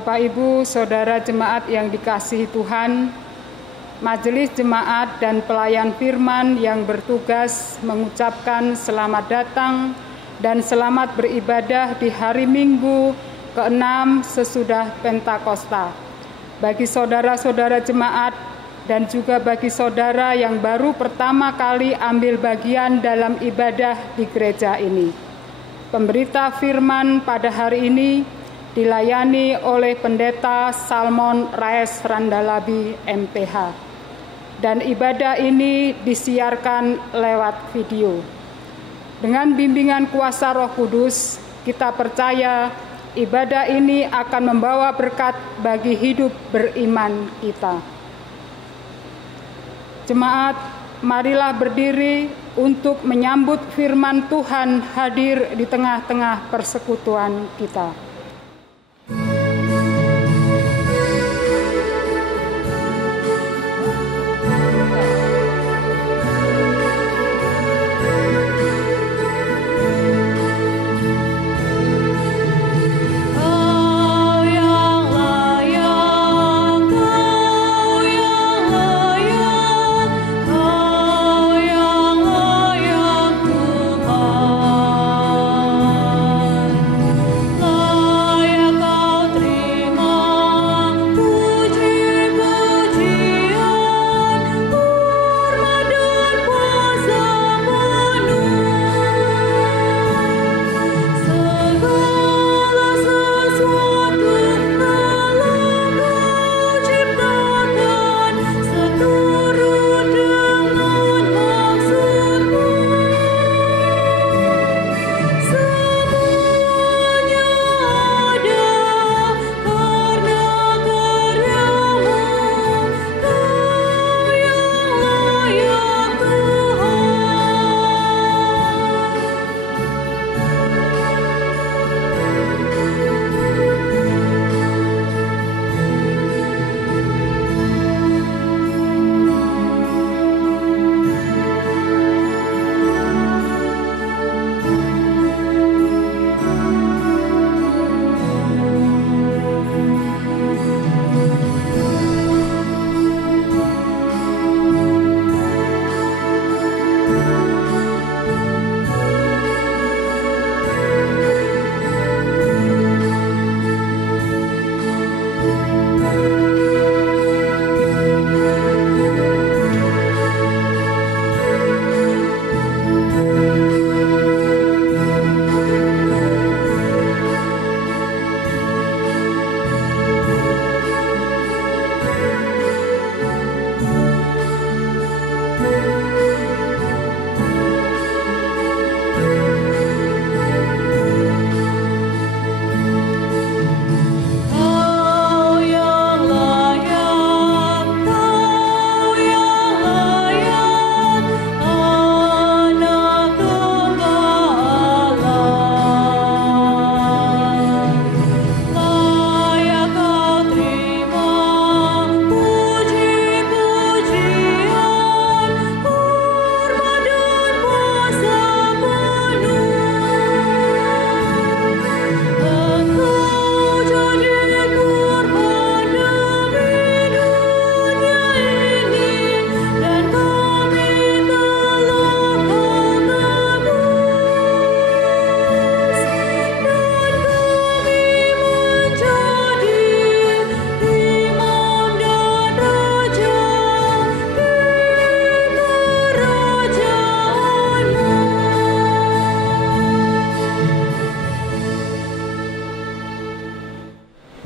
Bapak, Ibu, Saudara jemaat yang dikasihi Tuhan, Majelis Jemaat dan Pelayan Firman yang bertugas mengucapkan selamat datang dan selamat beribadah di hari Minggu ke-6 sesudah Pentakosta. Bagi saudara-saudara jemaat dan juga bagi saudara yang baru pertama kali ambil bagian dalam ibadah di gereja ini. Pemberita firman pada hari ini dilayani oleh Pendeta Salmon Raes Randalabi MPH. Dan ibadah ini disiarkan lewat video. Dengan bimbingan kuasa Roh Kudus, kita percaya ibadah ini akan membawa berkat bagi hidup beriman kita. Jemaat, marilah berdiri untuk menyambut firman Tuhan hadir di tengah-tengah persekutuan kita.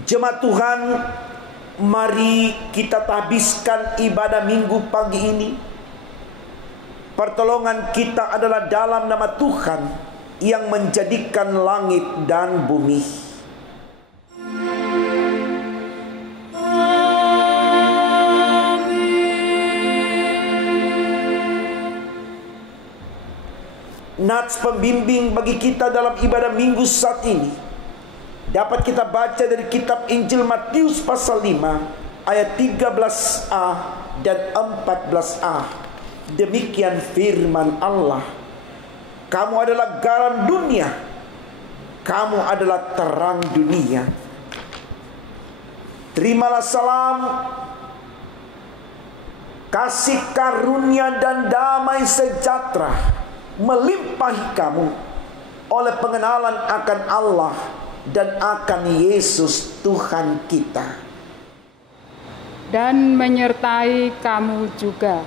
Jemaat Tuhan, mari kita habiskan ibadah minggu pagi ini. Pertolongan kita adalah dalam nama Tuhan yang menjadikan langit dan bumi. Nats pembimbing bagi kita dalam ibadah minggu saat ini dapat kita baca dari kitab Injil Matius pasal 5 ayat 13a dan 14a. Demikian firman Allah. Kamu adalah garam dunia. Kamu adalah terang dunia. Terimalah salam, kasih karunia dan damai sejahtera melimpahi kamu oleh pengenalan akan Allah dan akan Yesus Tuhan kita. Dan menyertai kamu juga.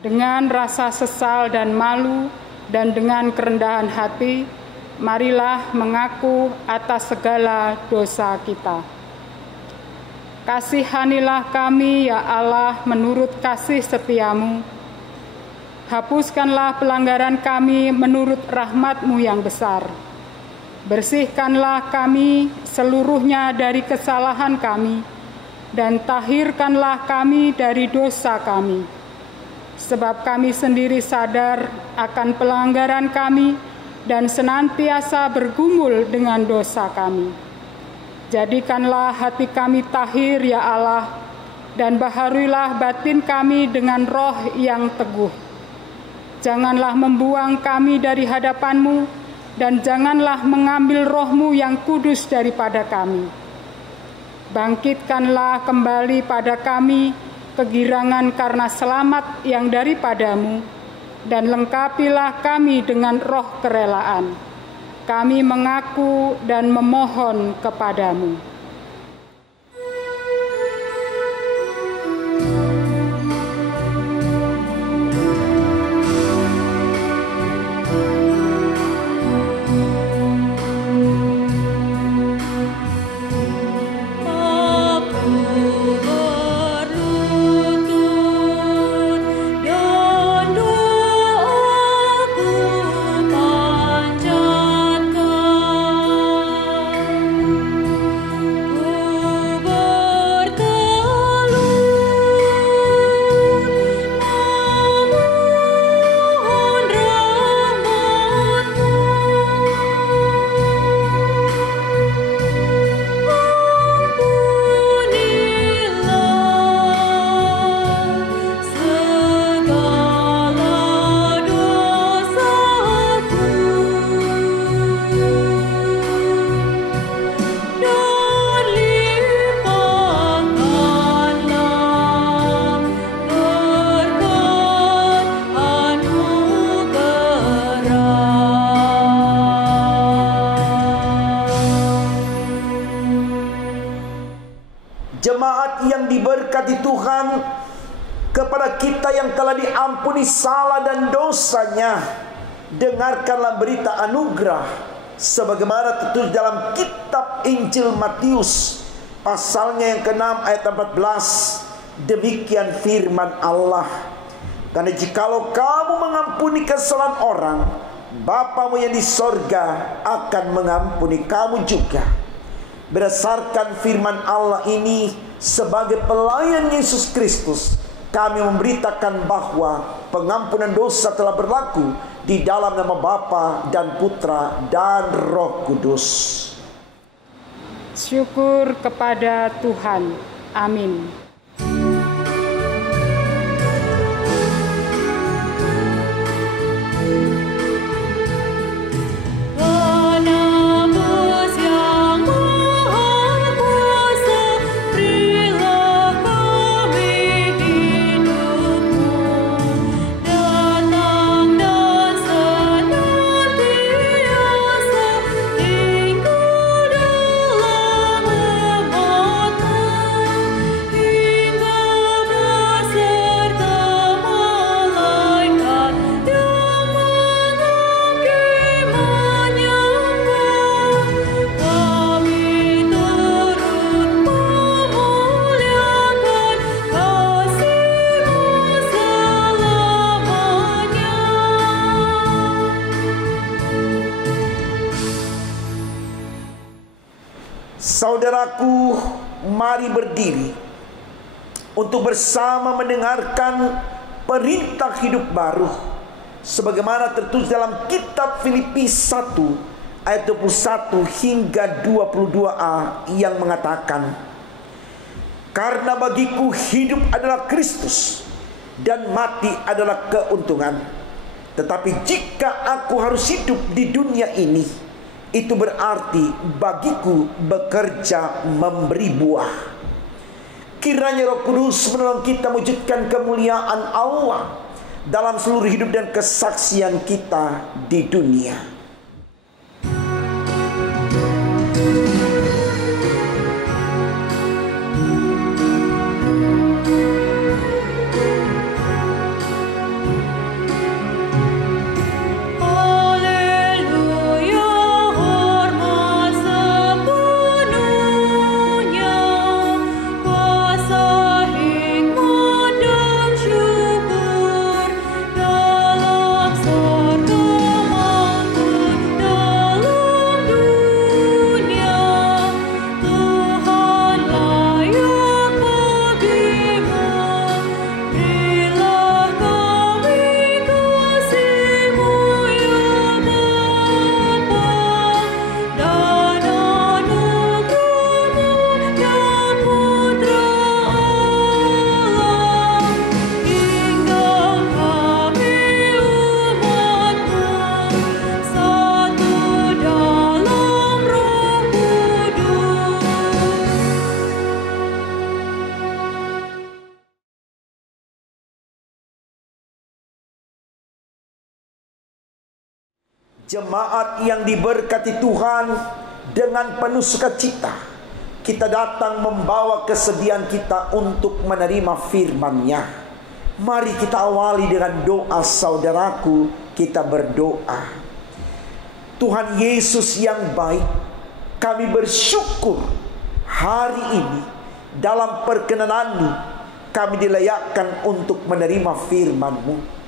Dengan rasa sesal dan malu dan dengan kerendahan hati, marilah mengaku atas segala dosa kita. Kasihanilah kami, ya Allah, menurut kasih setiamu. Hapuskanlah pelanggaran kami menurut rahmat-Mu yang besar. Bersihkanlah kami seluruhnya dari kesalahan kami, dan tahirkanlah kami dari dosa kami. Sebab kami sendiri sadar akan pelanggaran kami dan senantiasa bergumul dengan dosa kami. Jadikanlah hati kami tahir, ya Allah, dan baharuilah batin kami dengan roh yang teguh. Janganlah membuang kami dari hadapan-Mu, dan janganlah mengambil roh-Mu yang kudus daripada kami. Bangkitkanlah kembali pada kami kegirangan karena selamat yang daripada-Mu, dan lengkapilah kami dengan roh kerelaan. Kami mengaku dan memohon kepadamu. Jemaat yang diberkati Tuhan, kepada kita yang telah diampuni salah dan dosanya, dengarkanlah berita anugerah sebagaimana tertulis dalam kitab Injil Matius pasalnya yang ke-6 ayat 14. Demikian firman Allah, karena jikalau kamu mengampuni kesalahan orang, Bapamu yang di sorga akan mengampuni kamu juga. Berdasarkan firman Allah ini, sebagai pelayan Yesus Kristus, kami memberitakan bahwa pengampunan dosa telah berlaku di dalam nama Bapa dan Putra dan Roh Kudus. Syukur kepada Tuhan. Amin. Saudaraku, mari berdiri untuk bersama mendengarkan perintah hidup baru sebagaimana tertulis dalam kitab Filipi 1 ayat 21 hingga 22a yang mengatakan, karena bagiku hidup adalah Kristus dan mati adalah keuntungan. Tetapi jika aku harus hidup di dunia ini, itu berarti bagiku bekerja memberi buah. Kiranya Roh Kudus menolong kita mewujudkan kemuliaan Allah dalam seluruh hidup dan kesaksian kita di dunia. Jemaat yang diberkati Tuhan, dengan penuh sukacita kita datang membawa kesediaan kita untuk menerima firman-Nya. Mari kita awali dengan doa, saudaraku. Kita berdoa. Tuhan Yesus yang baik, kami bersyukur hari ini dalam perkenan-Mu kami dilayakkan untuk menerima firman-Mu.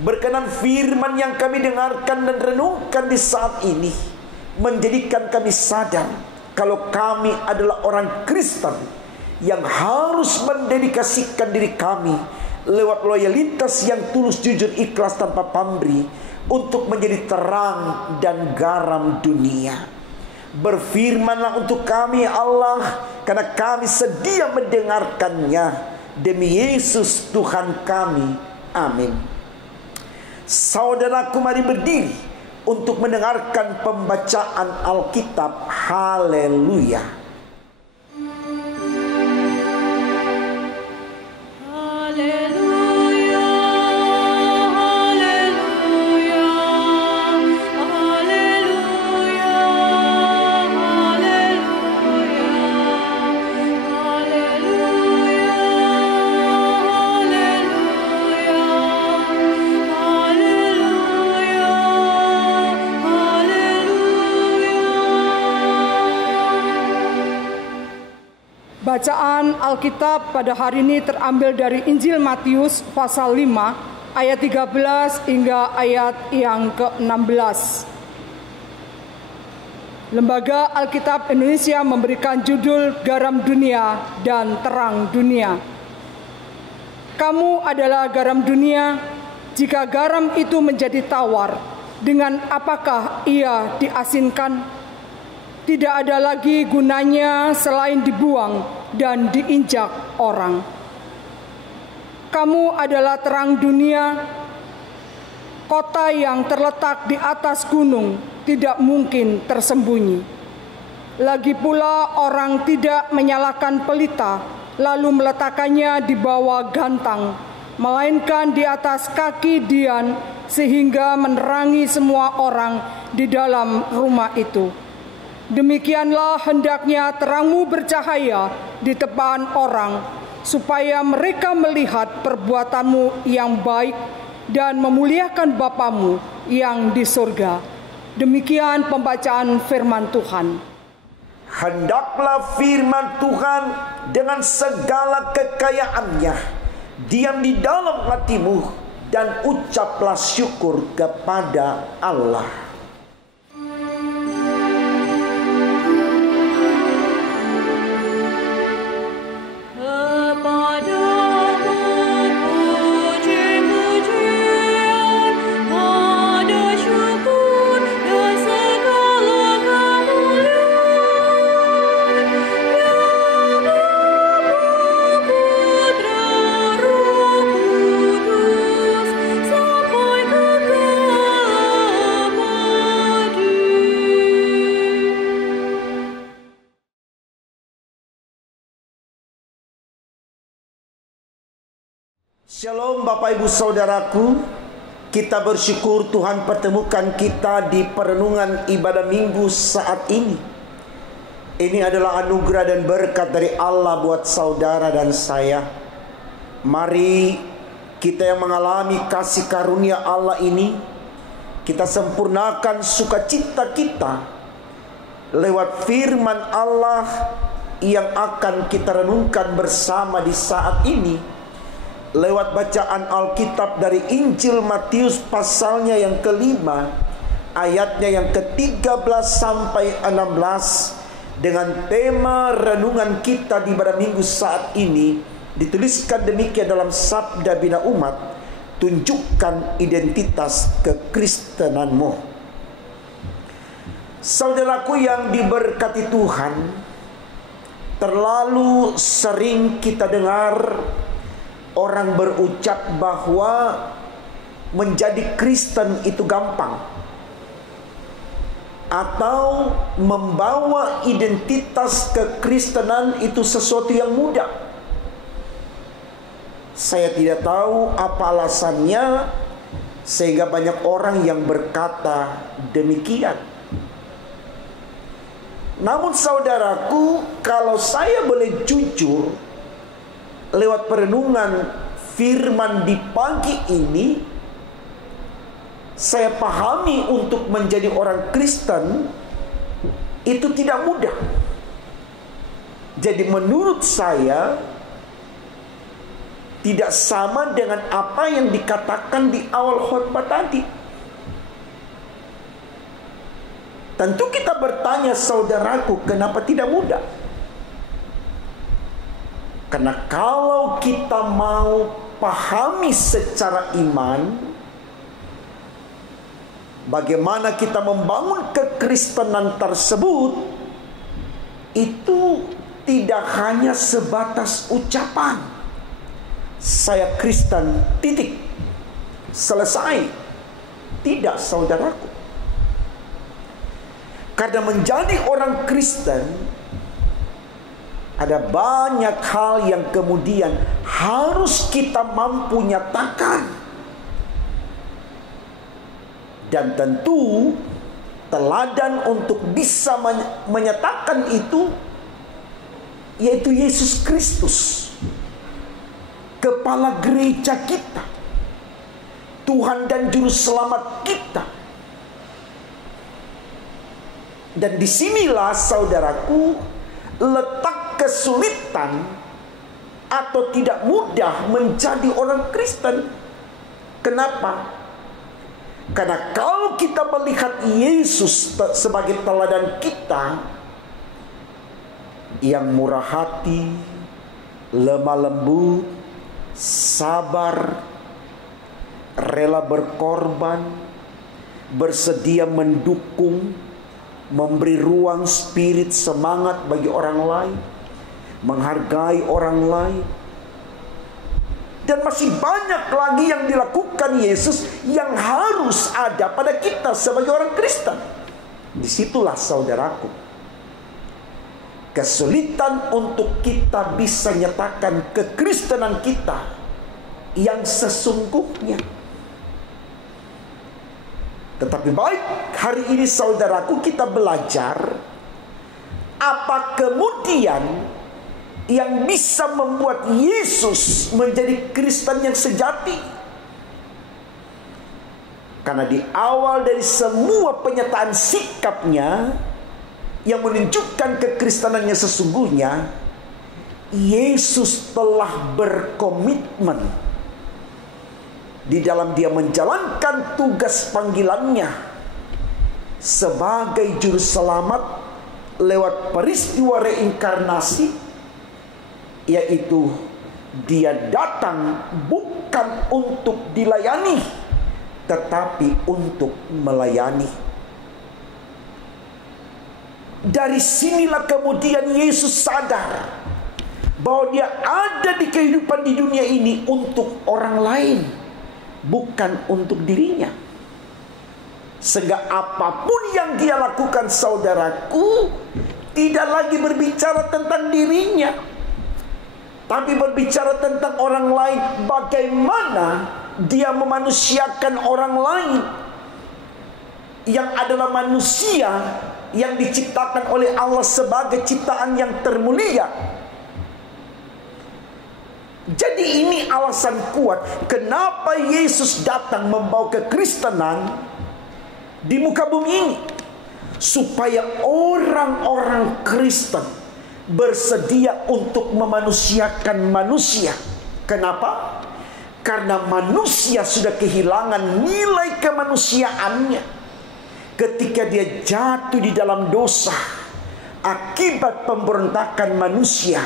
Berkenan firman yang kami dengarkan dan renungkan di saat ini menjadikan kami sadar kalau kami adalah orang Kristen yang harus mendedikasikan diri kami lewat loyalitas yang tulus, jujur, ikhlas, tanpa pamrih untuk menjadi terang dan garam dunia. Berfirmanlah untuk kami Allah, karena kami sedia mendengarkannya. Demi Yesus Tuhan kami. Amin. Saudaraku, mari berdiri untuk mendengarkan pembacaan Alkitab. Haleluya. Bacaan Alkitab pada hari ini terambil dari Injil Matius pasal 5 ayat 13 hingga ayat yang ke-16. Lembaga Alkitab Indonesia memberikan judul Garam Dunia dan Terang Dunia. Kamu adalah garam dunia. Jika garam itu menjadi tawar, dengan apakah ia diasinkan? Tidak ada lagi gunanya selain dibuang dan diinjak orang. Kamu adalah terang dunia. Kota yang terletak di atas gunung tidak mungkin tersembunyi. Lagi pula orang tidak menyalakan pelita lalu meletakkannya di bawah gantang, melainkan di atas kaki dian sehingga menerangi semua orang di dalam rumah itu. Demikianlah hendaknya terangmu bercahaya di depan orang, supaya mereka melihat perbuatanmu yang baik dan memuliakan Bapamu yang di surga. Demikian pembacaan firman Tuhan. Hendaklah firman Tuhan dengan segala kekayaannya diam di dalam hatimu, dan ucaplah syukur kepada Allah. Shalom Bapak Ibu Saudaraku, kita bersyukur Tuhan pertemukan kita di perenungan ibadah minggu saat ini. Ini adalah anugerah dan berkat dari Allah buat saudara dan saya. Mari kita yang mengalami kasih karunia Allah ini, kita sempurnakan sukacita kita lewat firman Allah yang akan kita renungkan bersama di saat ini, lewat bacaan Alkitab dari Injil Matius pasalnya yang kelima, ayatnya yang ke-13 sampai 16, dengan tema renungan kita di pada minggu saat ini dituliskan demikian dalam Sabda Bina Umat, tunjukkan identitas kekristenanmu. Saudaraku yang diberkati Tuhan, terlalu sering kita dengar orang berucap bahwa menjadi Kristen itu gampang, atau membawa identitas kekristenan itu sesuatu yang mudah. Saya tidak tahu apa alasannya sehingga banyak orang yang berkata demikian. Namun saudaraku, kalau saya boleh jujur, lewat perenungan firman di pagi ini, saya pahami untuk menjadi orang Kristen itu tidak mudah. Jadi menurut saya tidak sama dengan apa yang dikatakan di awal khotbah tadi. Tentu kita bertanya, saudaraku, kenapa tidak mudah? Karena kalau kita mau pahami secara iman bagaimana kita membangun kekristenan tersebut, itu tidak hanya sebatas ucapan, saya Kristen, titik, selesai. Tidak, saudaraku. Karena menjadi orang Kristen ada banyak hal yang kemudian harus kita mampu nyatakan. Dan tentu teladan untuk bisa menyatakan itu yaitu Yesus Kristus, kepala gereja kita, Tuhan dan juru selamat kita. Dan disinilah saudaraku letak kesulitan atau tidak mudah menjadi orang Kristen. Kenapa? Karena kalau kita melihat Yesus sebagai teladan kita, yang murah hati, lemah lembut, sabar, rela berkorban, bersedia mendukung, memberi ruang spirit semangat bagi orang lain, menghargai orang lain. Dan masih banyak lagi yang dilakukan Yesus yang harus ada pada kita sebagai orang Kristen. Disitulah saudaraku, kesulitan untuk kita bisa nyatakan kekristenan kita yang sesungguhnya. Tetapi baik, hari ini saudaraku kita belajar apa kemudian yang bisa membuat Yesus menjadi Kristen yang sejati. Karena di awal dari semua penyataan sikapnya yang menunjukkan kekristenannya sesungguhnya, Yesus telah berkomitmen di dalam dia menjalankan tugas panggilannya sebagai juru selamat lewat peristiwa reinkarnasi, yaitu dia datang bukan untuk dilayani, tetapi untuk melayani. Dari sinilah kemudian Yesus sadar bahwa dia ada di kehidupan di dunia ini untuk orang lain, bukan untuk dirinya. Sehingga apapun yang dia lakukan saudaraku, tidak lagi berbicara tentang dirinya, tapi berbicara tentang orang lain, bagaimana dia memanusiakan orang lain yang adalah manusia yang diciptakan oleh Allah sebagai ciptaan yang termulia. Jadi ini alasan kuat kenapa Yesus datang membawa kekristenan di muka bumi ini, supaya orang-orang Kristen bersedia untuk memanusiakan manusia. Kenapa? Karena manusia sudah kehilangan nilai kemanusiaannya ketika dia jatuh di dalam dosa akibat pemberontakan manusia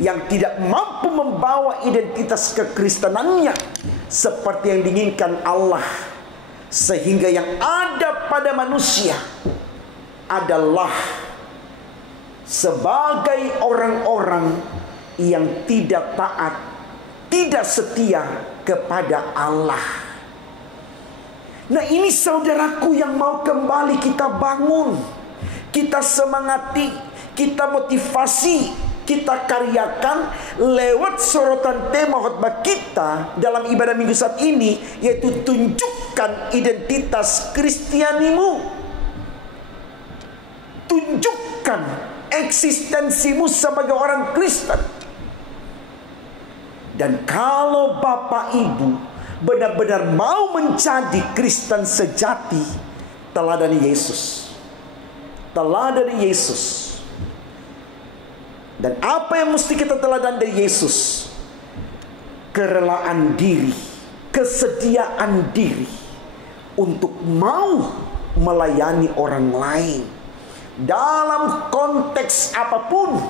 yang tidak mampu membawa identitas kekristenannya seperti yang diinginkan Allah, sehingga yang ada pada manusia adalah sebagai orang-orang yang tidak taat, tidak setia kepada Allah. Nah, ini saudaraku yang mau kembali kita bangun, kita semangati, kita motivasi, kita karyakan lewat sorotan tema khotbah kita dalam ibadah minggu saat ini, yaitu tunjukkan identitas Kristianimu. Tunjukkan eksistensimu sebagai orang Kristen. Dan kalau Bapak Ibu benar-benar mau menjadi Kristen sejati, teladani Yesus. Teladani Yesus. Dan apa yang mesti kita teladan dari Yesus? Kerelaan diri, kesediaan diri untuk mau melayani orang lain dalam konteks apapun.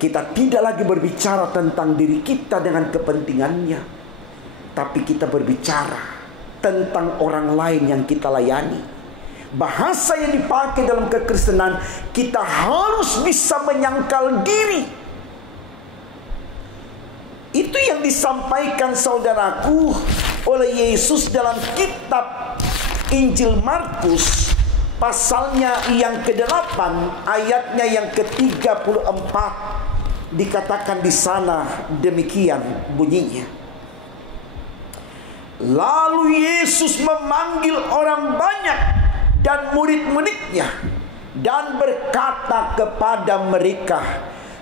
Kita tidak lagi berbicara tentang diri kita dengan kepentingannya, tapi kita berbicara tentang orang lain yang kita layani. Bahasa yang dipakai dalam kekristenan, kita harus bisa menyangkal diri. Itu yang disampaikan saudaraku oleh Yesus dalam kitab Injil Markus, pasalnya yang ke-8, ayatnya yang ke-34. Dikatakan di sana demikian bunyinya. Lalu Yesus memanggil orang banyak dan murid-muridnya, dan berkata kepada mereka,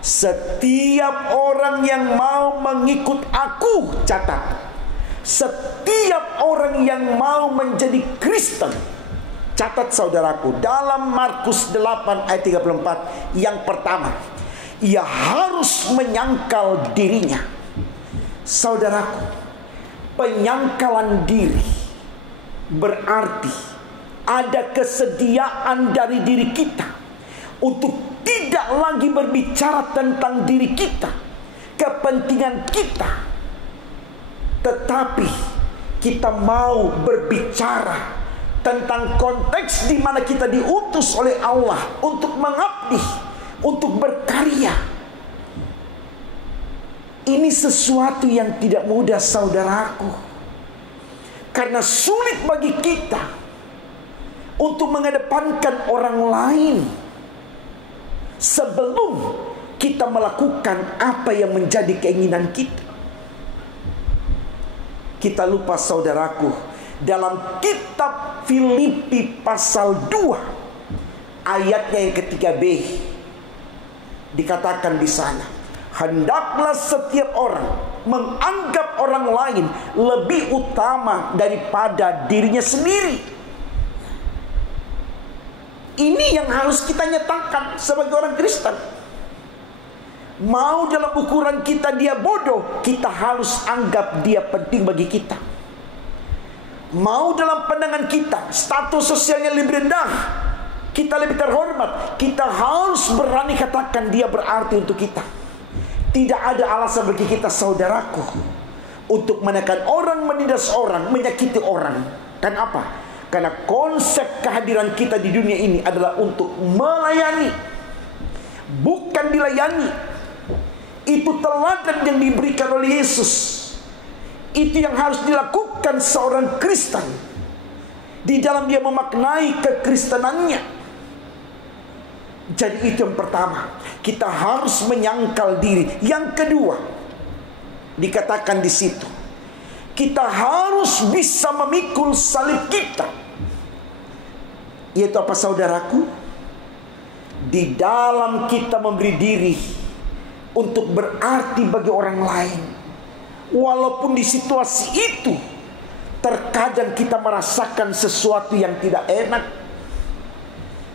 setiap orang yang mau mengikut aku, catat, setiap orang yang mau menjadi Kristen, catat saudaraku, dalam Markus 8 ayat 34, yang pertama, ia harus menyangkal dirinya. Saudaraku, penyangkalan diri berarti ada kesediaan dari diri kita untuk tidak lagi berbicara tentang diri kita, kepentingan kita, tetapi kita mau berbicara tentang konteks di mana kita diutus oleh Allah untuk mengabdi, untuk berkarya. Ini sesuatu yang tidak mudah saudaraku, karena sulit bagi kita untuk mengedepankan orang lain sebelum kita melakukan apa yang menjadi keinginan kita. Kita lupa saudaraku, dalam kitab Filipi pasal 2 ayatnya yang ke-3b dikatakan di sana, hendaklah setiap orang menganggap orang lain lebih utama daripada dirinya sendiri. Ini yang harus kita nyatakan sebagai orang Kristen. Mau dalam ukuran kita dia bodoh, kita harus anggap dia penting bagi kita. Mau dalam pandangan kita status sosialnya lebih rendah, kita lebih terhormat, kita harus berani katakan dia berarti untuk kita. Tidak ada alasan bagi kita saudaraku untuk menekan orang, menindas orang, menyakiti orang. Dan apa? Karena konsep kehadiran kita di dunia ini adalah untuk melayani, bukan dilayani. Itu teladan yang diberikan oleh Yesus. Itu yang harus dilakukan seorang Kristen di dalam dia memaknai kekristenannya. Jadi itu yang pertama, kita harus menyangkal diri. Yang kedua, dikatakan di situ, kita harus bisa memikul salib kita. Yaitu apa, saudaraku? Di dalam kita memberi diri untuk berarti bagi orang lain, walaupun di situasi itu terkadang kita merasakan sesuatu yang tidak enak,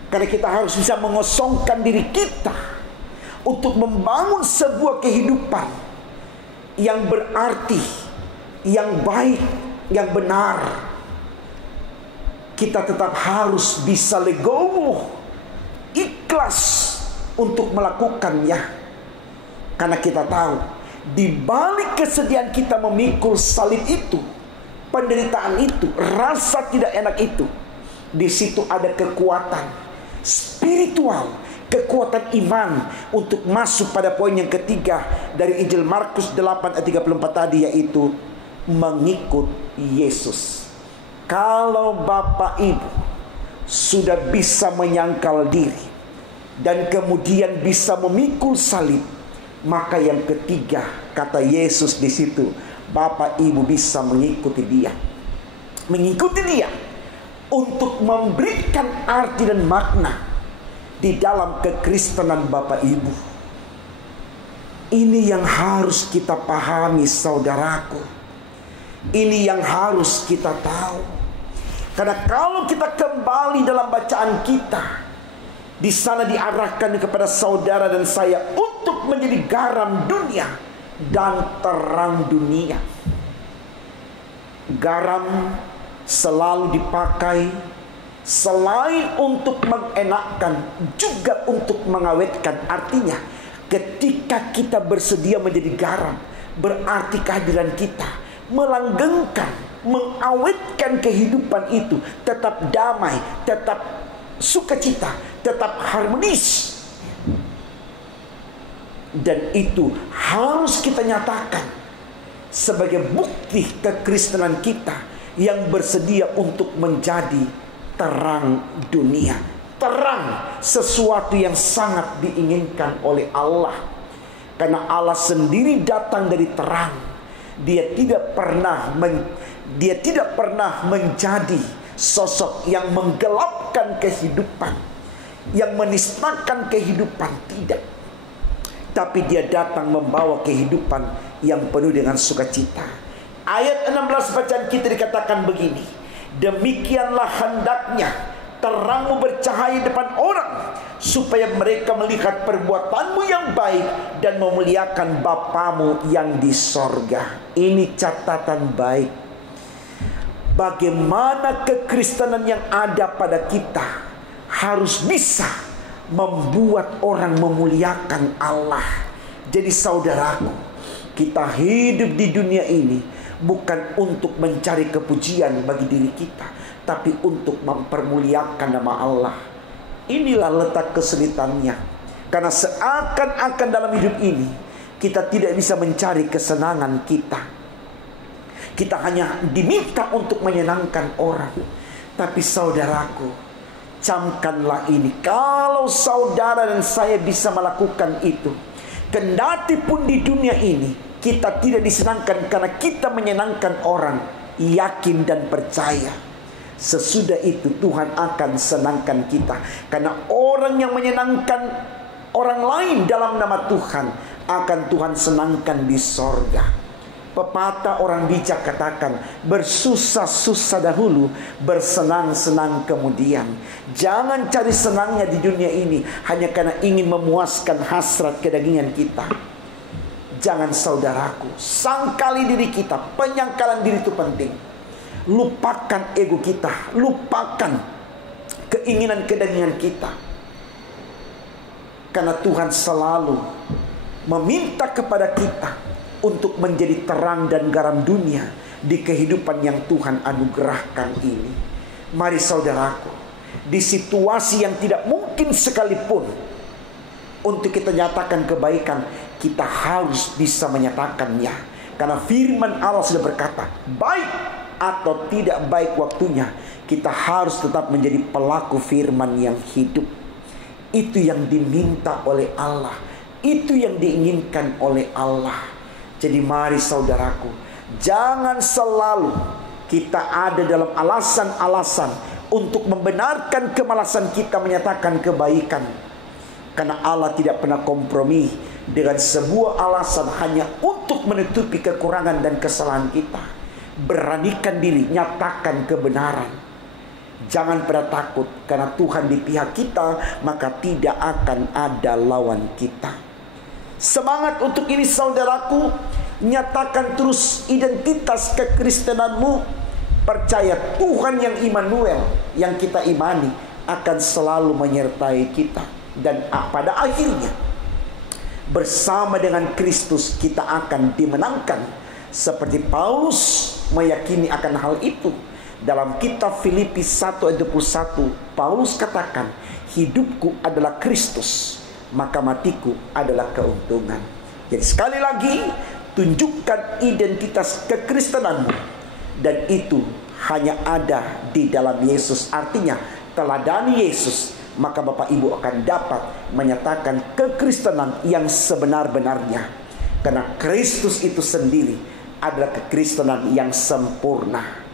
karena kita harus bisa mengosongkan diri kita untuk membangun sebuah kehidupan yang berarti, yang baik, yang benar. Kita tetap harus bisa legowo, ikhlas untuk melakukannya. Karena kita tahu, di balik kesedihan kita memikul salib itu, penderitaan itu, rasa tidak enak itu, di situ ada kekuatan spiritual, kekuatan iman untuk masuk pada poin yang ketiga dari Injil Markus 8 ayat 34 tadi, yaitu mengikut Yesus. Kalau Bapak Ibu sudah bisa menyangkal diri dan kemudian bisa memikul salib, maka yang ketiga, kata Yesus di situ, Bapak Ibu bisa mengikuti Dia. Mengikuti Dia untuk memberikan arti dan makna di dalam kekristenan Bapak Ibu. Ini yang harus kita pahami, saudaraku. Ini yang harus kita tahu. Karena kalau kita kembali dalam bacaan kita, di sana diarahkan kepada saudara dan saya untuk menjadi garam dunia dan terang dunia. Garam selalu dipakai selain untuk mengenakkan, juga untuk mengawetkan. Artinya, ketika kita bersedia menjadi garam, berarti kehadiran kita melanggengkan, mengawetkan kehidupan itu tetap damai, tetap sukacita, tetap harmonis. Dan itu harus kita nyatakan sebagai bukti kekristenan kita yang bersedia untuk menjadi terang dunia. Terang, sesuatu yang sangat diinginkan oleh Allah. Karena Allah sendiri datang dari terang. Dia tidak pernah menjadi sosok yang menggelapkan kehidupan, yang menistakan kehidupan, tidak. Tapi Dia datang membawa kehidupan yang penuh dengan sukacita. Ayat 16 bacaan kita dikatakan begini, demikianlah hendaknya terangmu bercahaya depan orang, supaya mereka melihat perbuatanmu yang baik dan memuliakan Bapamu yang di sorga. Ini catatan baik. Bagaimana kekristenan yang ada pada kita harus bisa membuat orang memuliakan Allah. Jadi saudaraku, kita hidup di dunia ini bukan untuk mencari kepujian bagi diri kita, tapi untuk mempermuliakan nama Allah. Inilah letak kesulitannya. Karena seakan-akan dalam hidup ini kita tidak bisa mencari kesenangan kita. Kita hanya diminta untuk menyenangkan orang. Tapi saudaraku, camkanlah ini. Kalau saudara dan saya bisa melakukan itu, kendati pun di dunia ini kita tidak disenangkan karena kita menyenangkan orang, yakin dan percaya, sesudah itu Tuhan akan senangkan kita. Karena orang yang menyenangkan orang lain dalam nama Tuhan, akan Tuhan senangkan di sorga. Pepatah orang bijak katakan, bersusah-susah dahulu, bersenang-senang kemudian. Jangan cari senangnya di dunia ini hanya karena ingin memuaskan hasrat kedagingan kita. Jangan saudaraku, sangkali diri kita. Penyangkalan diri itu penting. Lupakan ego kita, lupakan keinginan kedagingan kita. Karena Tuhan selalu meminta kepada kita untuk menjadi terang dan garam dunia di kehidupan yang Tuhan anugerahkan ini. Mari saudaraku, di situasi yang tidak mungkin sekalipun untuk kita nyatakan kebaikan, kita harus bisa menyatakannya. Karena firman Allah sudah berkata, baik atau tidak baik waktunya, kita harus tetap menjadi pelaku firman yang hidup. Itu yang diminta oleh Allah, itu yang diinginkan oleh Allah. Jadi mari saudaraku, jangan selalu kita ada dalam alasan-alasan untuk membenarkan kemalasan kita menyatakan kebaikan. Karena Allah tidak pernah kompromi dengan sebuah alasan hanya untuk menutupi kekurangan dan kesalahan kita. Beranikan diri, nyatakan kebenaran. Jangan pernah takut, karena Tuhan di pihak kita, maka tidak akan ada lawan kita. Semangat untuk ini saudaraku. Nyatakan terus identitas kekristenanmu. Percaya Tuhan yang Immanuel, yang kita imani, akan selalu menyertai kita. Dan pada akhirnya bersama dengan Kristus kita akan dimenangkan. Seperti Paulus meyakini akan hal itu. Dalam kitab Filipi 1 ayat 21, Paulus katakan, hidupku adalah Kristus, maka matiku adalah keuntungan. Jadi sekali lagi, tunjukkan identitas kekristenanmu. Dan itu hanya ada di dalam Yesus. Artinya, teladani Yesus, maka Bapak Ibu akan dapat menyatakan kekristenan yang sebenar-benarnya. Karena Kristus itu sendiri adalah kekristenan yang sempurna.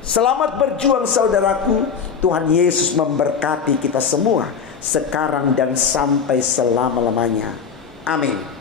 Selamat berjuang saudaraku. Tuhan Yesus memberkati kita semua sekarang dan sampai selama-lamanya. Amin.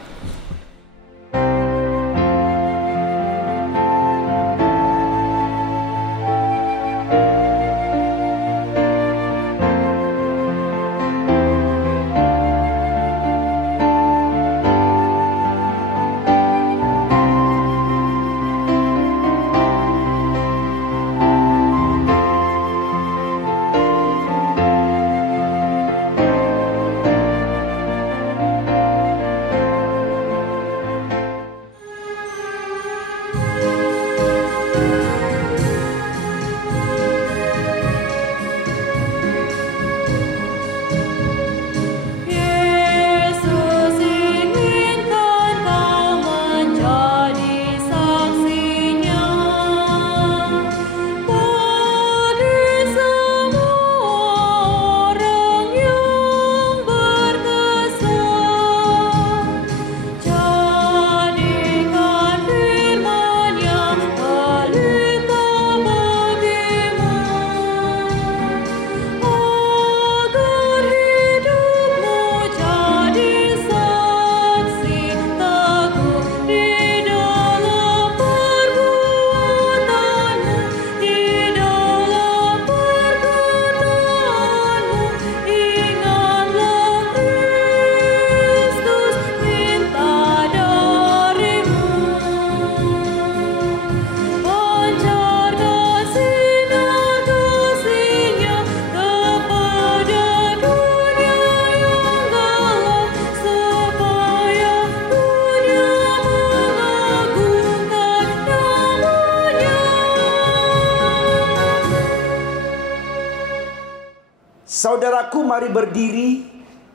Saudaraku, mari berdiri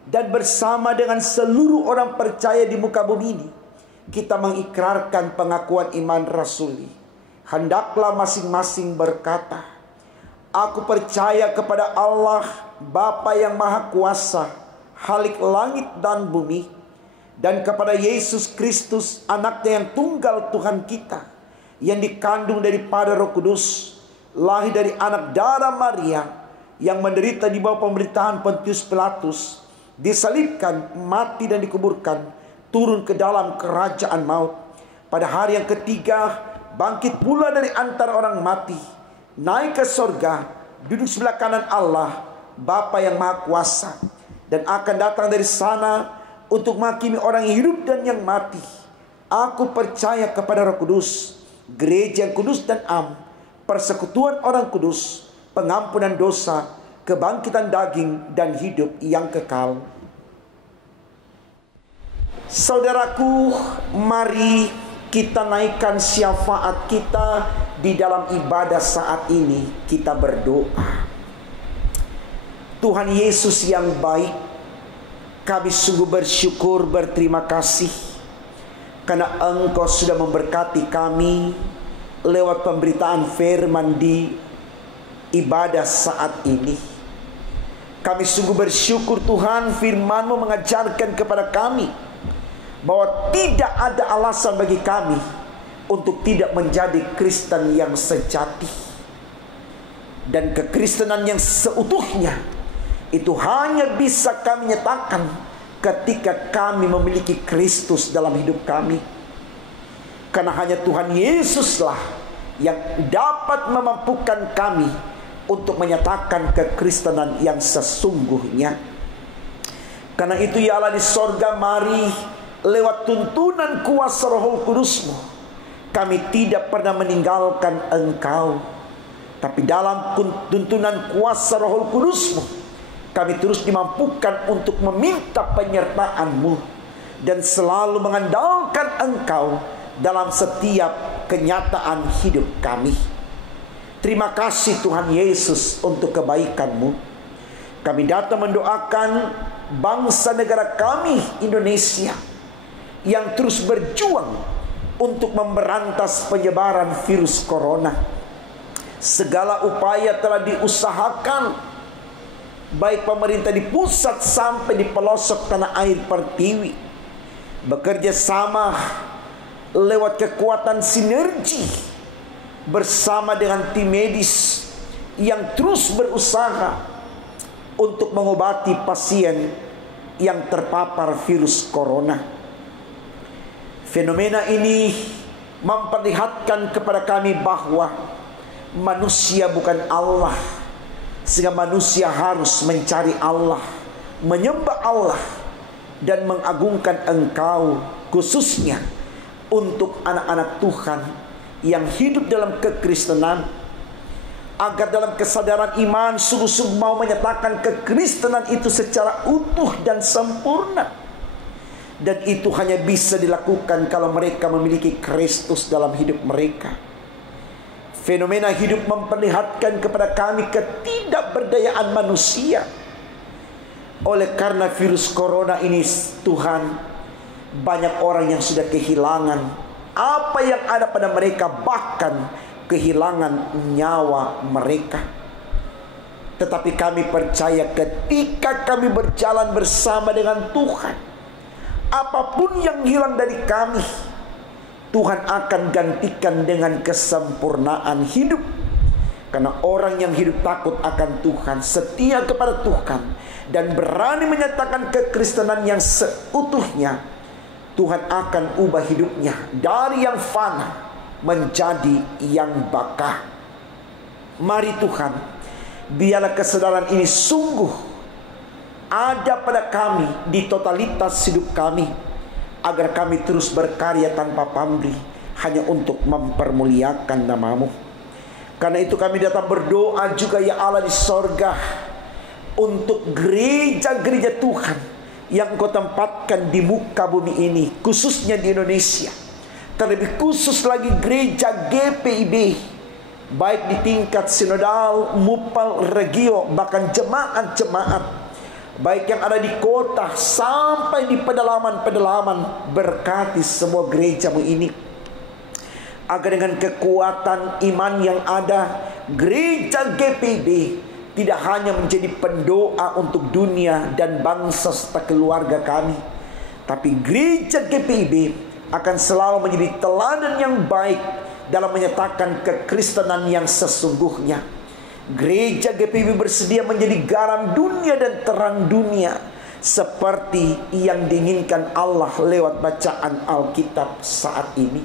dan bersama dengan seluruh orang percaya di muka bumi ini kita mengikrarkan pengakuan iman rasuli. Hendaklah masing-masing berkata, aku percaya kepada Allah Bapa yang Maha Kuasa, Khalik langit dan bumi, dan kepada Yesus Kristus, anaknya yang tunggal Tuhan kita, yang dikandung daripada Roh Kudus, lahir dari anak darah Maria, yang menderita di bawah pemerintahan Pontius Pilatus, disalibkan, mati dan dikuburkan, turun ke dalam kerajaan maut. Pada hari yang ketiga, bangkit pula dari antara orang mati, naik ke sorga, duduk sebelah kanan Allah, Bapa yang Maha Kuasa, dan akan datang dari sana untuk menghakimi orang yang hidup dan yang mati. Aku percaya kepada Roh Kudus, gereja yang kudus dan am, persekutuan orang kudus, pengampunan dosa, kebangkitan daging, dan hidup yang kekal. Saudaraku, mari kita naikkan syafaat kita di dalam ibadah saat ini. Kita berdoa. Tuhan Yesus yang baik, kami sungguh bersyukur, berterima kasih karena Engkau sudah memberkati kami lewat pemberitaan firman di ibadah saat ini. Kami sungguh bersyukur Tuhan, firman-Mu mengajarkan kepada kami bahwa tidak ada alasan bagi kami untuk tidak menjadi Kristen yang sejati. Dan kekristenan yang seutuhnya itu hanya bisa kami nyatakan ketika kami memiliki Kristus dalam hidup kami. Karena hanya Tuhan Yesuslah yang dapat memampukan kami untuk menyatakan kekristenan yang sesungguhnya. Karena itu ya Allah di sorga, mari lewat tuntunan kuasa Roh Kudus-Mu, kami tidak pernah meninggalkan Engkau. Tapi dalam tuntunan kuasa Roh Kudus-Mu, kami terus dimampukan untuk meminta penyertaan-Mu dan selalu mengandalkan Engkau dalam setiap kenyataan hidup kami. Terima kasih Tuhan Yesus untuk kebaikan-Mu. Kami datang mendoakan bangsa negara kami Indonesia yang terus berjuang untuk memberantas penyebaran virus corona. Segala upaya telah diusahakan, baik pemerintah di pusat sampai di pelosok tanah air pertiwi, bekerja sama lewat kekuatan sinergi bersama dengan tim medis yang terus berusaha untuk mengobati pasien yang terpapar virus corona. Fenomena ini memperlihatkan kepada kami bahwa manusia bukan Allah, sehingga manusia harus mencari Allah, menyembah Allah, dan mengagungkan Engkau, khususnya untuk anak-anak Tuhan yang hidup dalam kekristenan, agar dalam kesadaran iman sungguh-sungguh mau menyatakan kekristenan itu secara utuh dan sempurna. Dan itu hanya bisa dilakukan kalau mereka memiliki Kristus dalam hidup mereka. Fenomena hidup memperlihatkan kepada kami ketidakberdayaan manusia. Oleh karena virus corona ini, Tuhan, banyak orang yang sudah kehilangan apa yang ada pada mereka, bahkan kehilangan nyawa mereka. Tetapi kami percaya ketika kami berjalan bersama dengan Tuhan, apapun yang hilang dari kami, Tuhan akan gantikan dengan kesempurnaan hidup. Karena orang yang hidup takut akan Tuhan, setia kepada Tuhan, dan berani menyatakan kekristenan yang seutuhnya, Tuhan akan ubah hidupnya dari yang fana menjadi yang bakah. Mari Tuhan, biarlah kesadaran ini sungguh ada pada kami di totalitas hidup kami, agar kami terus berkarya tanpa pamrih hanya untuk mempermuliakan nama-Mu. Karena itu kami datang berdoa juga ya Allah di sorga, untuk gereja-gereja Tuhan yang Engkau tempatkan di muka bumi ini, khususnya di Indonesia. Terlebih khusus lagi gereja GPIB, baik di tingkat sinodal, mupal, regio, bahkan jemaat-jemaat, baik yang ada di kota sampai di pedalaman-pedalaman. Berkati semua gereja-Mu ini, agar dengan kekuatan iman yang ada, gereja GPIB tidak hanya menjadi pendoa untuk dunia dan bangsa serta keluarga kami, tapi gereja GPIB akan selalu menjadi teladan yang baik dalam menyatakan kekristenan yang sesungguhnya. Gereja GPIB bersedia menjadi garam dunia dan terang dunia, seperti yang diinginkan Allah lewat bacaan Alkitab saat ini.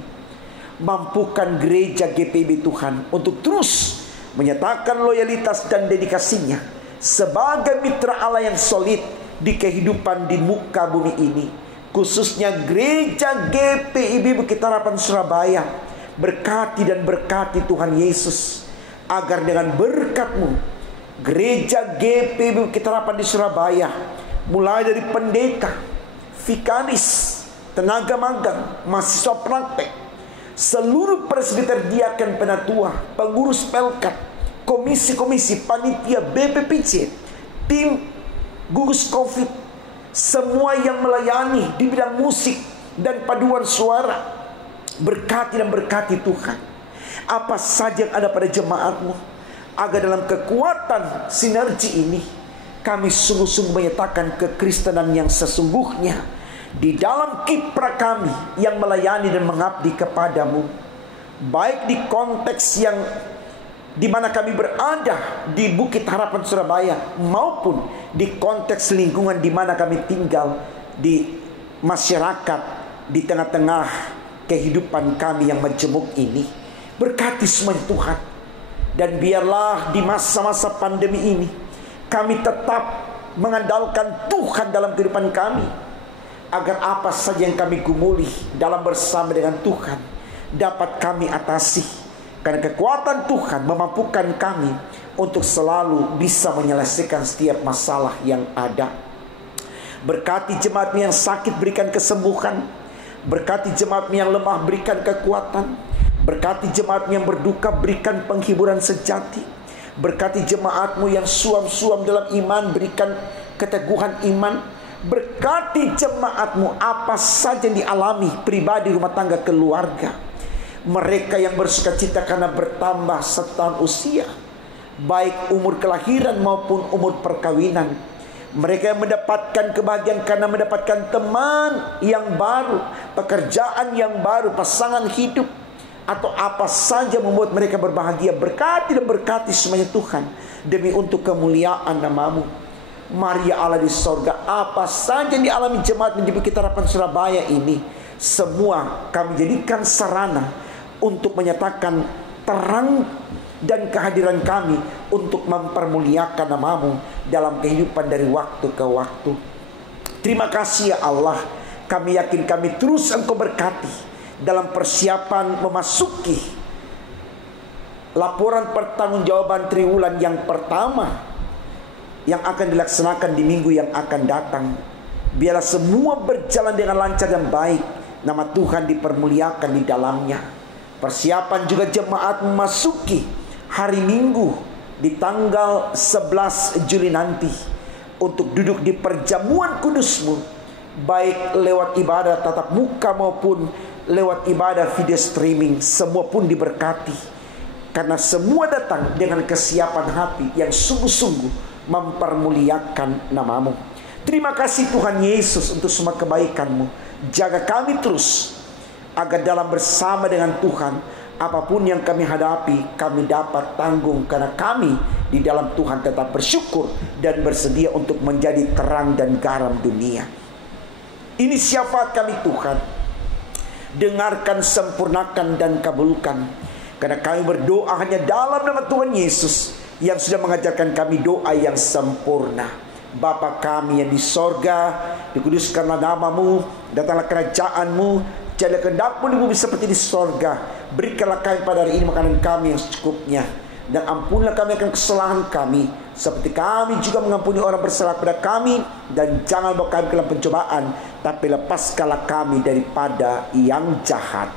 Mampukan gereja GPIB Tuhan untuk terus menyatakan loyalitas dan dedikasinya sebagai mitra Allah yang solid di kehidupan di muka bumi ini. Khususnya gereja GPIB Bukit Harapan Surabaya, berkati dan berkati Tuhan Yesus, agar dengan berkat-Mu, gereja GPIB Bukit Harapan di Surabaya, mulai dari pendeta, vikaris, tenaga magang, mahasiswa praktek, seluruh presbiter, diaken, penatua, pengurus pelkat, komisi-komisi, panitia, BPPC, tim gugus COVID, semua yang melayani di bidang musik dan paduan suara, berkati dan berkati Tuhan. Apa saja yang ada pada jemaat-Mu, agar dalam kekuatan sinergi ini kami sungguh-sungguh menyatakan kekristenan yang sesungguhnya di dalam kiprah kami yang melayani dan mengabdi kepadamu, baik di konteks yang di mana kami berada di Bukit Harapan Surabaya, maupun di konteks lingkungan di mana kami tinggal di masyarakat, di tengah-tengah kehidupan kami yang majemuk ini. Berkati semuanya Tuhan. Dan biarlah di masa-masa pandemi ini kami tetap mengandalkan Tuhan dalam kehidupan kami, agar apa saja yang kami gumuli dalam bersama dengan Tuhan dapat kami atasi, karena kekuatan Tuhan memampukan kami untuk selalu bisa menyelesaikan setiap masalah yang ada. Berkati jemaat yang sakit, berikan kesembuhan. Berkati jemaat yang lemah, berikan kekuatan. Berkati jemaat yang berduka, berikan penghiburan sejati. Berkati jemaatmu yang suam-suam dalam iman, berikan keteguhan iman. Berkati jemaatmu apa saja yang dialami pribadi, rumah tangga, keluarga. Mereka yang bersukacita karena bertambah setahun usia, baik umur kelahiran maupun umur perkawinan. Mereka yang mendapatkan kebahagiaan karena mendapatkan teman yang baru, pekerjaan yang baru, pasangan hidup, atau apa saja membuat mereka berbahagia. Berkati dan berkati semuanya Tuhan, demi untuk kemuliaan nama-Mu. Mari ya Allah di sorga, apa saja yang dialami jemaat di Bukit Harapan Surabaya ini, semua kami jadikan sarana untuk menyatakan terang dan kehadiran kami untuk mempermuliakan nama-Mu dalam kehidupan dari waktu ke waktu. Terima kasih ya Allah. Kami yakin kami terus Engkau berkati dalam persiapan memasuki laporan pertanggungjawaban triwulan yang pertama yang akan dilaksanakan di minggu yang akan datang. Biarlah semua berjalan dengan lancar dan baik, nama Tuhan dipermuliakan di dalamnya. Persiapan juga jemaat memasuki hari Minggu di tanggal 11 Juli nanti untuk duduk di perjamuan kudus-Mu, baik lewat ibadah tatap muka maupun lewat ibadah video streaming. Semua pun diberkati, karena semua datang dengan kesiapan hati yang sungguh-sungguh mempermuliakan nama-Mu. Terima kasih Tuhan Yesus untuk semua kebaikan-Mu. Jaga kami terus, agar dalam bersama dengan Tuhan, apapun yang kami hadapi, kami dapat tanggung, karena kami di dalam Tuhan tetap bersyukur dan bersedia untuk menjadi terang dan garam dunia. Ini syafaat kami Tuhan. Dengarkan, sempurnakan, dan kabulkan, karena kami berdoa hanya dalam nama Tuhan Yesus yang sudah mengajarkan kami doa yang sempurna. Bapa kami yang di sorga, dikuduskanlah nama-Mu, datanglah kerajaan-Mu, jadilah kehendak-Mu di bumi seperti di sorga. Berikanlah kami pada hari ini makanan kami yang secukupnya, dan ampunilah kami akan kesalahan kami, seperti kami juga mengampuni orang bersalah pada kami. Dan jangan bawa kami ke dalam pencobaan, tapi lepaskanlah kami daripada yang jahat.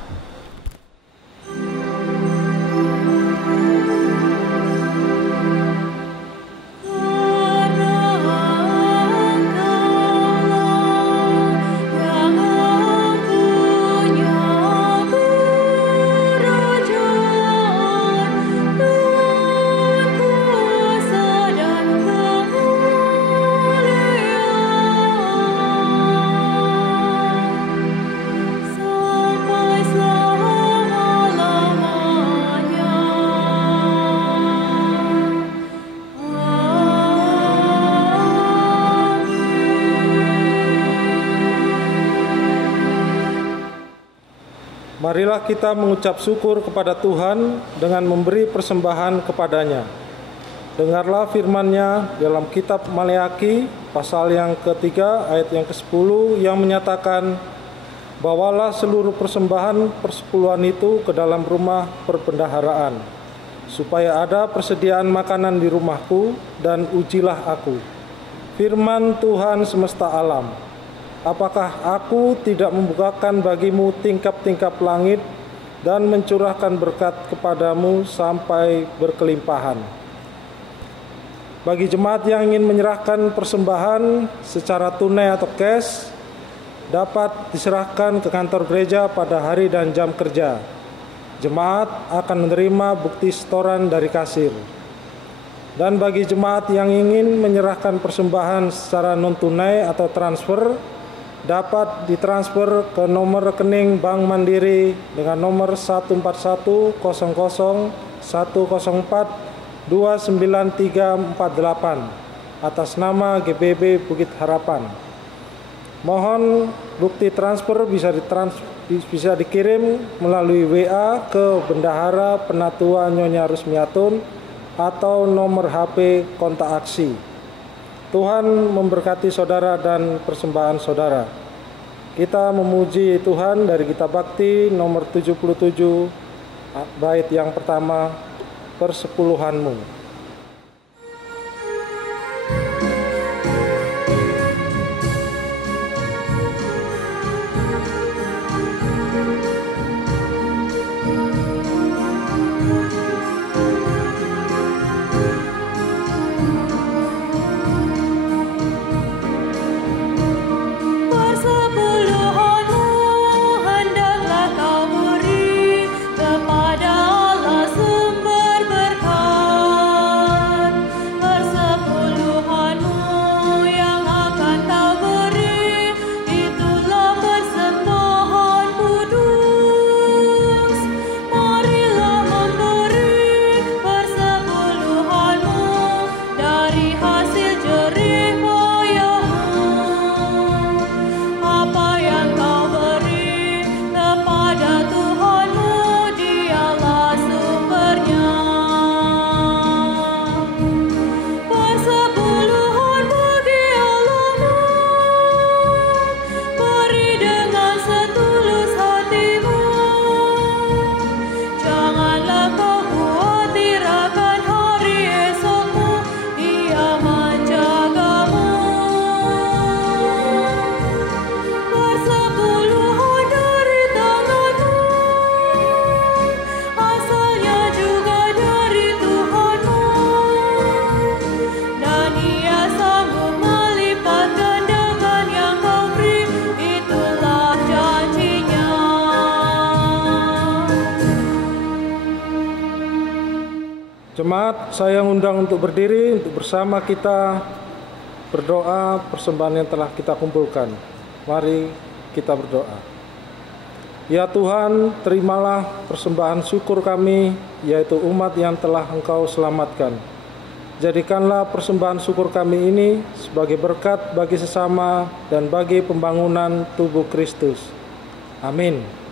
Marilah kita mengucap syukur kepada Tuhan dengan memberi persembahan kepadanya. Dengarlah firman-Nya dalam kitab Maleaki pasal yang ketiga ayat yang ke-10 yang menyatakan, bawalah seluruh persembahan persepuluhan itu ke dalam rumah perbendaharaan, supaya ada persediaan makanan di rumahku, dan ujilah aku. Firman Tuhan semesta alam. Apakah aku tidak membukakan bagimu tingkap-tingkap langit dan mencurahkan berkat kepadamu sampai berkelimpahan? Bagi jemaat yang ingin menyerahkan persembahan secara tunai atau cash, dapat diserahkan ke kantor gereja pada hari dan jam kerja. Jemaat akan menerima bukti setoran dari kasir. Dan bagi jemaat yang ingin menyerahkan persembahan secara non-tunai atau transfer, dapat ditransfer ke nomor rekening Bank Mandiri dengan nomor 1410010429348 atas nama GPIB Bukit Harapan. Mohon bukti transfer bisa dikirim melalui WA ke Bendahara Penatua Nyonya Rusmiatun atau nomor HP kontak aksi. Tuhan memberkati saudara dan persembahan saudara. Kita memuji Tuhan dari Kitab Bakti nomor 77 bait yang pertama, persepuluhanmu. Jemaat, saya undang untuk berdiri untuk bersama kita berdoa persembahan yang telah kita kumpulkan. Mari kita berdoa. Ya Tuhan, terimalah persembahan syukur kami, yaitu umat yang telah Engkau selamatkan. Jadikanlah persembahan syukur kami ini sebagai berkat bagi sesama dan bagi pembangunan tubuh Kristus. Amin.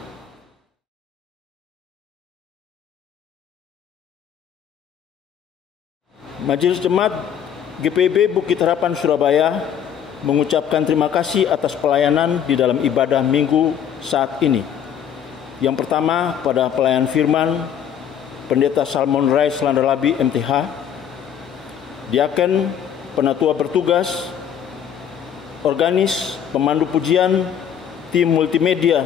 Majelis Jemaat GPIB Bukit Harapan Surabaya mengucapkan terima kasih atas pelayanan di dalam ibadah minggu saat ini. Yang pertama, pada pelayan firman Pendeta Salmon Rais Landerlabi MTH, Diaken, penatua bertugas, organis, pemandu pujian, tim multimedia,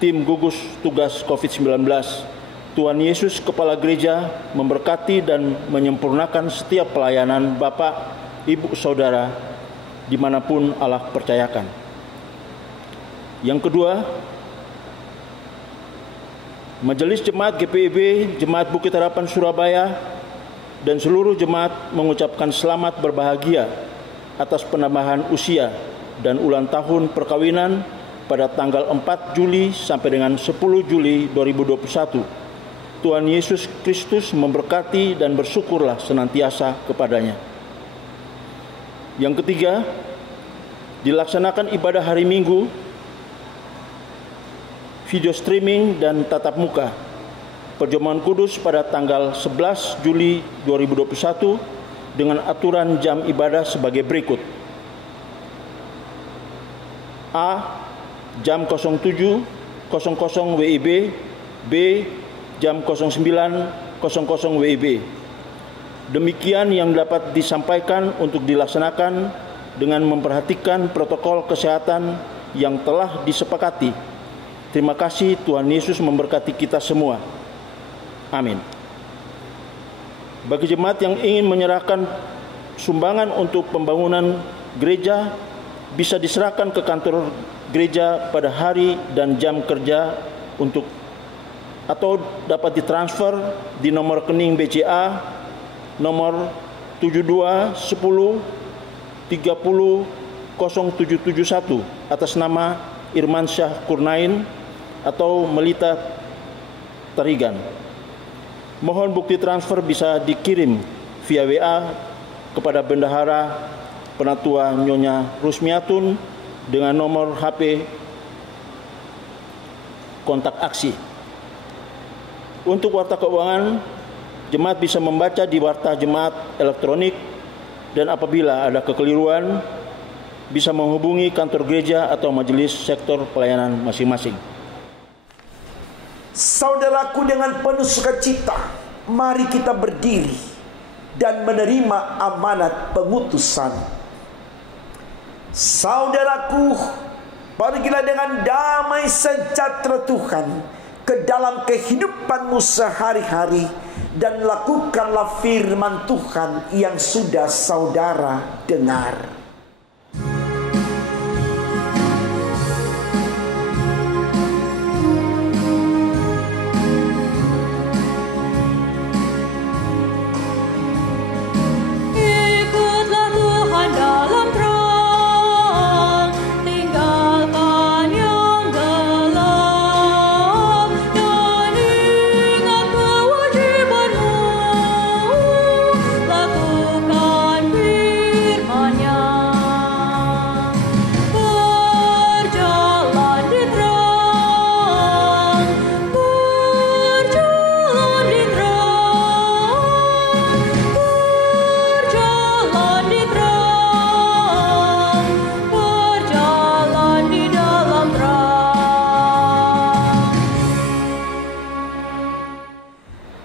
tim gugus tugas COVID-19, Tuhan Yesus Kepala Gereja memberkati dan menyempurnakan setiap pelayanan Bapak, Ibu, Saudara, dimanapun Allah percayakan. Yang kedua, Majelis Jemaat GPIB, Jemaat Bukit Harapan Surabaya, dan seluruh jemaat mengucapkan selamat berbahagia atas penambahan usia dan ulang tahun perkawinan pada tanggal 4 Juli sampai dengan 10 Juli 2021. Tuhan Yesus Kristus memberkati dan bersyukurlah senantiasa kepadanya. Yang ketiga, dilaksanakan ibadah hari Minggu, video streaming dan tatap muka, perjamuan kudus pada tanggal 11 Juli 2021 dengan aturan jam ibadah sebagai berikut. A. Jam 07.00 WIB. B. Jam 09.00 WIB. Demikian yang dapat disampaikan untuk dilaksanakan dengan memperhatikan protokol kesehatan yang telah disepakati. Terima kasih, Tuhan Yesus memberkati kita semua. Amin. Bagi jemaat yang ingin menyerahkan sumbangan untuk pembangunan gereja, bisa diserahkan ke kantor gereja pada hari dan jam kerja atau dapat ditransfer di nomor rekening BCA nomor 7210300771 atas nama Irman Syah Kurnain atau Melita Tarigan. Mohon bukti transfer bisa dikirim via WA kepada Bendahara Penatua Nyonya Rusmiatun dengan nomor HP kontak aksi. Untuk warta keuangan, jemaat bisa membaca di warta jemaat elektronik, dan apabila ada kekeliruan bisa menghubungi kantor gereja atau majelis sektor pelayanan masing-masing. Saudaraku, dengan penuh sukacita, mari kita berdiri dan menerima amanat pengutusan. Saudaraku, pergilah dengan damai sejahtera Tuhan ke dalam kehidupanmu sehari-hari dan lakukanlah firman Tuhan yang sudah saudara dengar.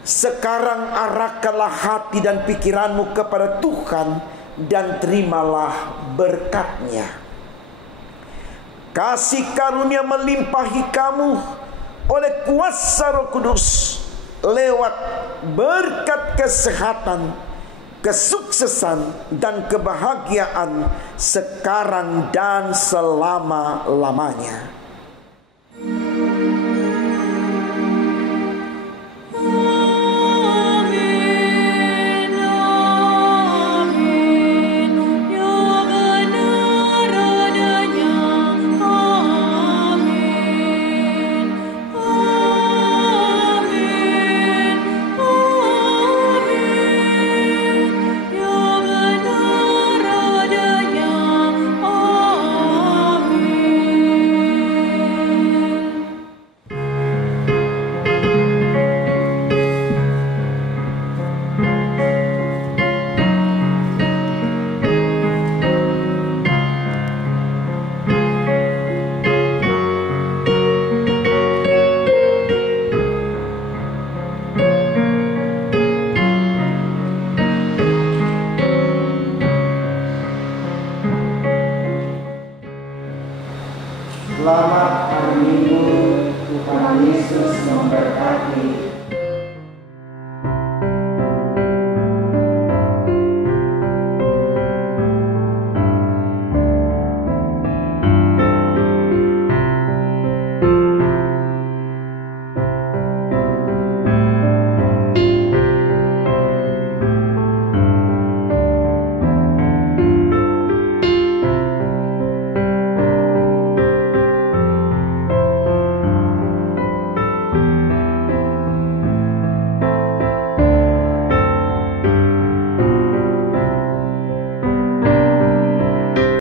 Sekarang arahkanlah hati dan pikiranmu kepada Tuhan dan terimalah berkat-Nya. Kasih karunia melimpahi kamu oleh kuasa Roh Kudus lewat berkat kesehatan, kesuksesan, dan kebahagiaan sekarang dan selama-lamanya. Selamat hari Minggu, Tuhan Yesus memberkati.